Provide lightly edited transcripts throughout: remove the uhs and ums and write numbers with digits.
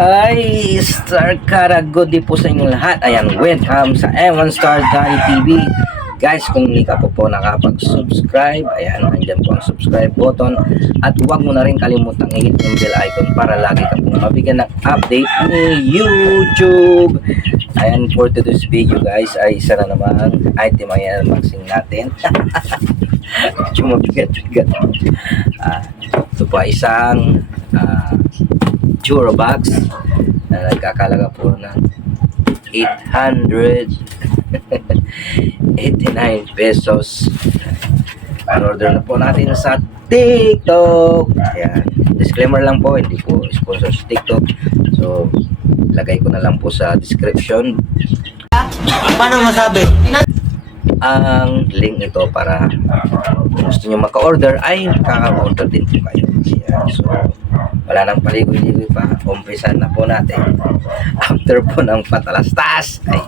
Ay, Star Kara, good day po sa inyong lahat. Ayan, welcome sa M1 Star Daddy TV. Guys, kung hindi ka po nakapag-subscribe, ayan, nandiyan po ang subscribe button. At huwag mo na rin kalimutang i-hit yung bell icon para lagi ka pong mabigyan ng update ni YouTube. Ayan, for today's video guys, ay isa na namang item ayan, unboxing natin. Chumabigat-bigat. Ito po isang Jura box na nagkakalaga po ng 889 pesos. Order na po natin sa TikTok. Ayan. Disclaimer lang po, hindi po sponsor sa TikTok. So, lagay ko na lang po sa description. Paano masabi? Ang link ito para kung gusto nyo maka-order ay kaka-order din po kayo. Ayan. So, wala nang paligoy-ligoy pa. Umpisan na po natin. After po ng patalastas. Ay.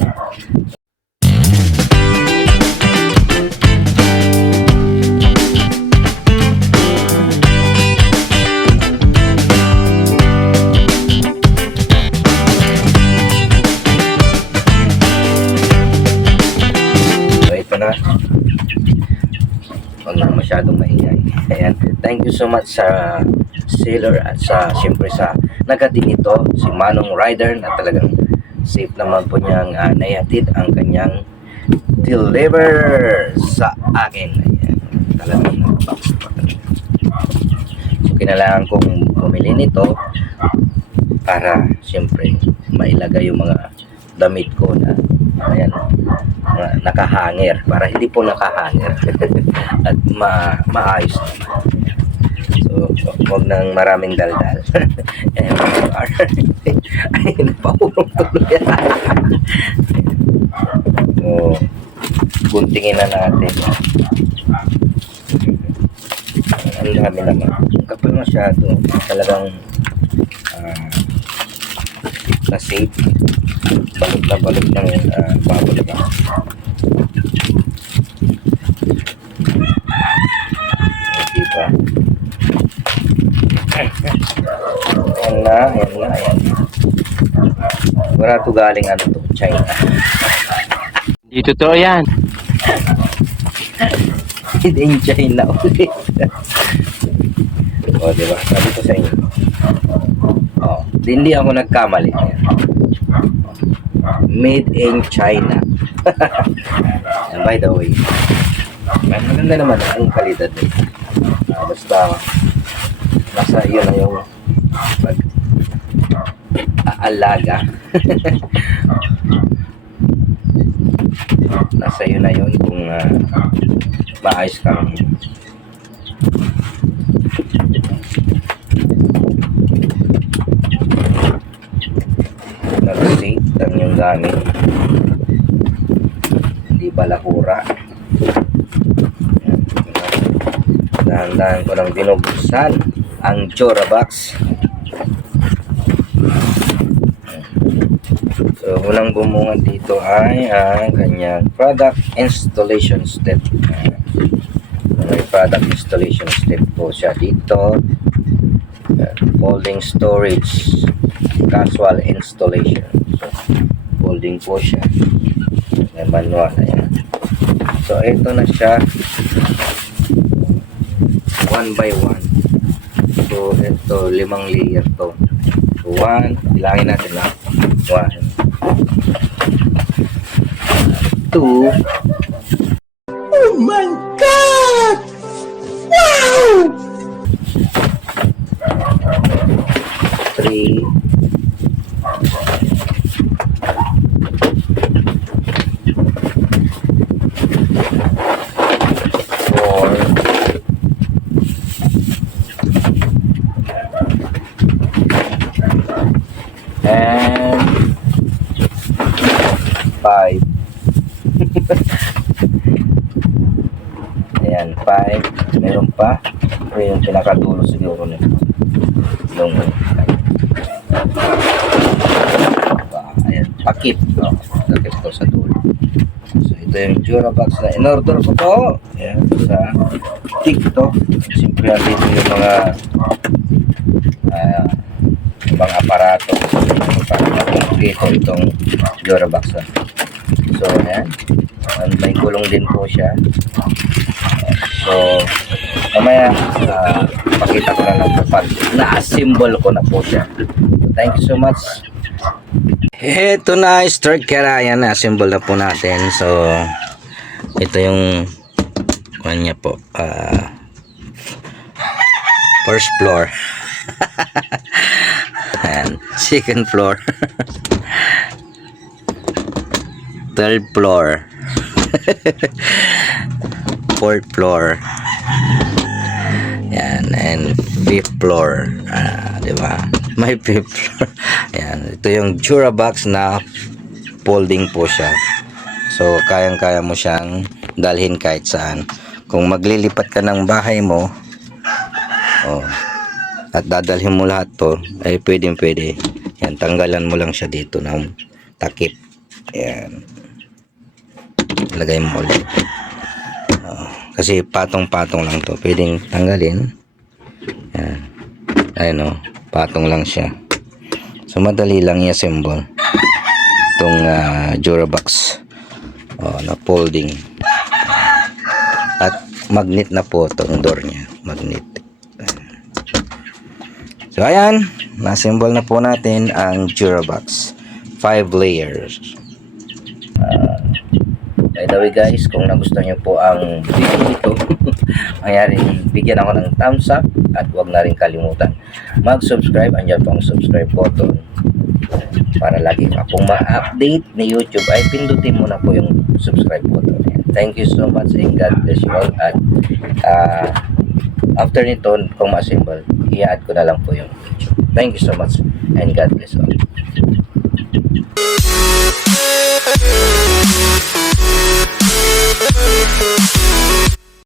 So, ito na. Huwag na masyadong maingay. Ayan. Thank you so much sa seller at siyempre sa nagating ito, si Manong Rider na talagang safe naman po niyang naihatid ang kanyang deliver sa akin. Ayan. Talagang box pa talaga. So, kinailangan kong bumili nito para siyempre mailagay yung mga damit ko na ayan, nakahanger para hindi po nakahanger at maayos naman. So, huwag nang maraming daldal. Ayan, ay, napahulong tuloy. So, guntingin na natin. Ang dami naman. Kapag masyado, talagang na safe. Balot na balot ng bubble gum. Diba? Ayan. Wala ito galing ano to, China. Hindi totoo yan. Hindi in China ulit. O, diba? Sabi ko sa inyo. O, hindi ako nagkamali. Made in China. And by the way, maganda naman ang kalidad nito. Basta nasa iyo na yung pag-aalaga. Nasa iyo na yun kung maayos kang nag-safe ang yung gamit, hindi balahura. Dahan-dahan ko lang binubuksan ang Jura box. So, unang bumungad dito ay ang kanyang product installation step. May product installation step po siya dito. Folding storage, casual installation. So, folding po siya. May manual. Ayan. So, ito na siya. 1 by 1. So, ito, 5 layer to. So, 1, bilangin natin lang. 1, 2. Oh my God! Wow! 3. 4. And 5. Ayan, 5. Meron pa. Ito yung pinakadulo siguro nito. Yung ayan, pakip. No? Pakip ko sa dulo. So, ito yung Jura box na in-order ko po. Ayan, sa TikTok. Siyempre, dito yung mga ibang aparato para makumpleto itong Durabox na. So, ayan. May gulong din po siya. So, mamaya, pakita ko na lang po pag na-assemble ko na po siya. So, thank you so much. Ito na, striker. Ayan, na-assemble na po natin. So, ito yung kanya po. First floor. And second floor. Third floor. Fourth floor. Yan, and fifth floor. Diba? May fifth floor. Yan, ito yung Durabox na folding po siya. So, kayang-kaya mo siyang dalhin kahit saan. Kung maglilipat ka ng bahay mo, at dadalhin mo lahat to, ay pwede. Yan, tanggalan mo lang siya dito ng takip. Yan. Lagay mo ulit. Kasi patong-patong lang to. Pwedeng tanggalin. Yan. Ayun, patong lang siya. So, madali lang i-assemble itong Durabox na folding. At magnet na po itong door niya. Magnet. So, ayan. Na-assemble na po natin ang Durabox. 5 layers. By the way guys, kung nagustuhan nyo po ang video nito, mayroong bigyan ako ng thumbs up at huwag na rin kalimutan mag-subscribe. Andiyan po ang subscribe button para lagi akong ma-update ni YouTube ay pindutin mo na po yung subscribe button. Thank you so much and God bless you all. At after nito, kung ma-assemble, i-add ko na lang po yung YouTube. Thank you so much and God bless you all.